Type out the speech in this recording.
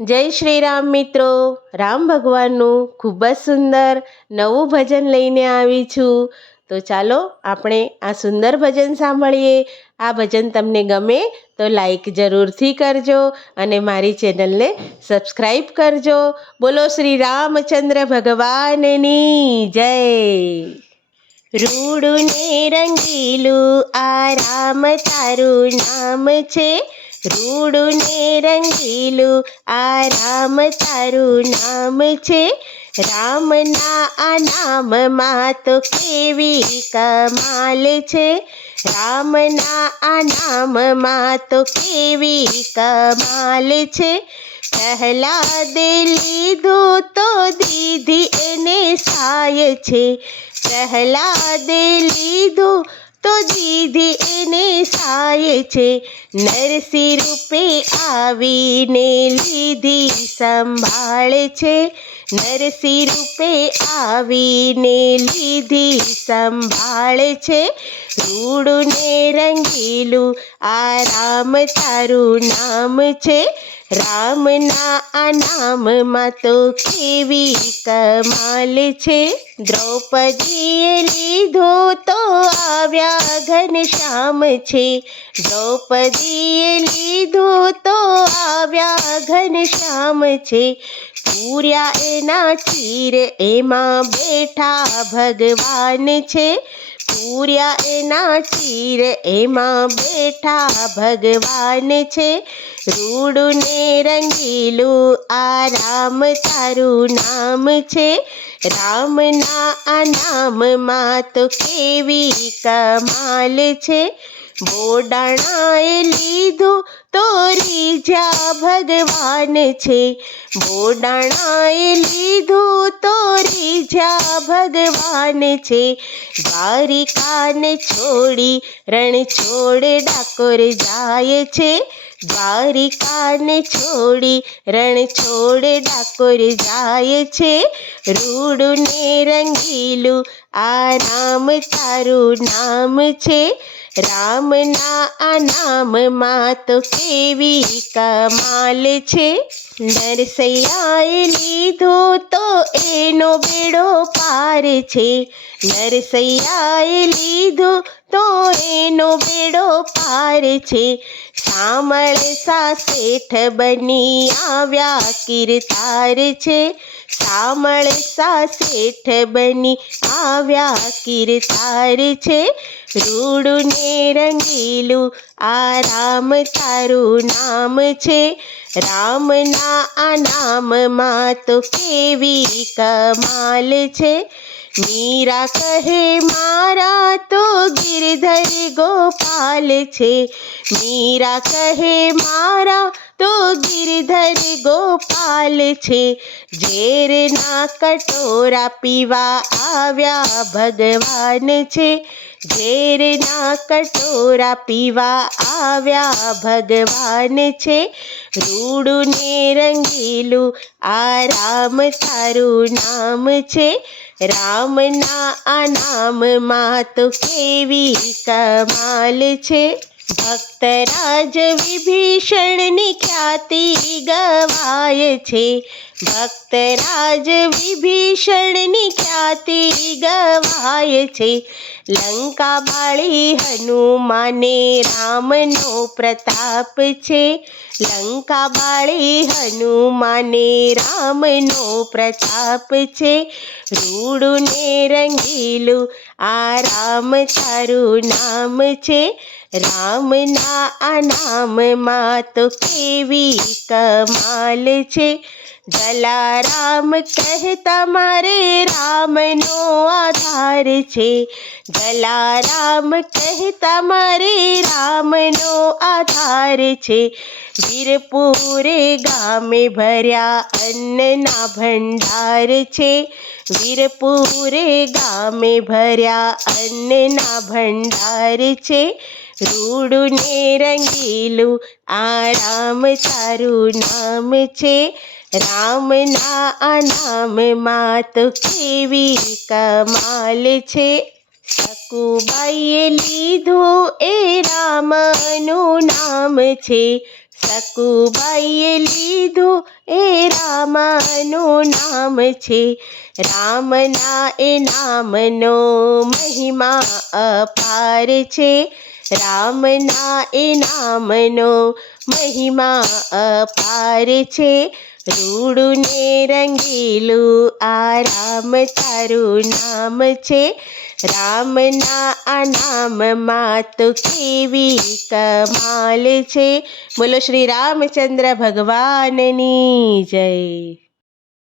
જય શ્રી રામ મિત્રો. રામ ભગવાનનું ખૂબ જ સુંદર નવું ભજન લઈને આવી છું. તો ચાલો આપણે આ સુંદર ભજન સાંભળીએ. આ ભજન તમને ગમે તો લાઈક જરૂરથી કરજો અને મારી ચેનલને સબસ્ક્રાઈબ કરજો. બોલો શ્રી રામચંદ્ર ભગવાનની જય. રૂડું ને રંગીલું આ રામ તારું નામ છે. રૂડું ને રંગીલું આ રામ તારું નામ છે. રામના આ નામમાં તો કેવી કમાલ છે. રામના આ નામમાં તો કેવી કમાલ છે. પ્રહલાદે લીધું તો દીધી એને સાય છે. પ્રહલાદે લીધું તો દીધી એને સાય છે. નરસિંહ રૂપે આવીને લીધી સંભાળે છે. નરસિંહ રૂપે આવીને લીધી સંભાળ છે. રૂડું ને રંગીલું આ રામ તારું નામ છે. રામના આ નામમાં તો કેવી કમાલ છે. દ્રૌપદીએ લીધો તો આવ્યા ઘનશ્યામ છે. દ્રૌપદીએ લીધો તો આવ્યા ઘન શ્યામ છે. પૂર્યા એના ચીર એમાં બેઠા ભગવાન છે. પૂર્યા એના ચીર, એમાં બેઠા ભગવાન છે. રૂડું ને રંગીલું, આ રામ તારું નામ છે. રામના આ નામમાં તો કેવી કમાલ છે. બોડાણાએ લીધું તો રીજા ભગવાન છે. બોડાણાએ લીધું તો રીજા ભગવાન છે. દ્વારિકાને છોડી રણ છોડ ડાકોર જાય છે. દ્વારિકાને છોડી રણ છોડ ડાકોર જાય છે. રૂડું ને રંગીલું, આ રામ તારું નામ છે. રામના આ નામમાં તો કેવી કમાલ છે. નરસૈયાએ લીધો તો એનો બેડો પાર છે. નરસૈયાએ લીધો તો એનો બેડો પાર છે. સામળ સા શેઠ બની આવ્યા કિરતાર છે. સામળ સા શેઠ બની આવ્યા કિરતાર છે. રૂડું ને રંગીલું આ રામ તારું નામ છે. રામના આ નામમાં તો કેવી કમાલ છે. મીરા કહે, મારા તો ગિરધર ગોપાલ છે. મીરા કહે, મારા તો ગિરધર ગોપાલ છે. ઝેરના કટોરા પીવા આવ્યા ભગવાન છે. ઝેરના કટોરા પીવા આવ્યા ભગવાન છે. રૂડું ને રંગીલું આરામ રામ તારું નામ છે. રામના આ નામમાં તો કેવી કમાલ છે. ભક્તરાજ વિભીષણની ખ્યાતિ ગવાય છે. ભક્તરાજ વિભીષણની ખ્યાતિ ગવાય છે. લંકા બાળી હનુમાને રામનો પ્રતાપ છે. લંકા બાળી હનુમાને રામનો પ્રતાપ છે. રૂડું ને રંગીલું આ રામ તારું નામ છે. રામના આ નામમાં તો કેવી કમાલ છે. જલારામ કહેતા મારે રામનો આધાર છે. જલારામ કહેતા મારે રામનો આધાર છે. વીરપુરે ગામે ભર્યા અન્નના ભંડાર છે. વીરપુરે ગામે ભર્યા અન્નના ભંડાર છે. રૂડું ને રંગીલું આ રામ તારું નામ છે. રામના આ નામમાં તો કેવી કમાલ છે? સકુબાઈએ લીધું એ રામનું નામ છે. સકુબાઈએ લીધું એ રામનું નામ છે. રામના એ નામનો મહિમા અપાર છે. રામના એ નામનો મહિમા અપાર છે. રૂડું ને રંગીલું, આ રામ તારું નામ છે. રામના આ નામમાં તો કેવી કમાલ છે. બોલો શ્રી રામચંદ્ર ભગવાનની જય.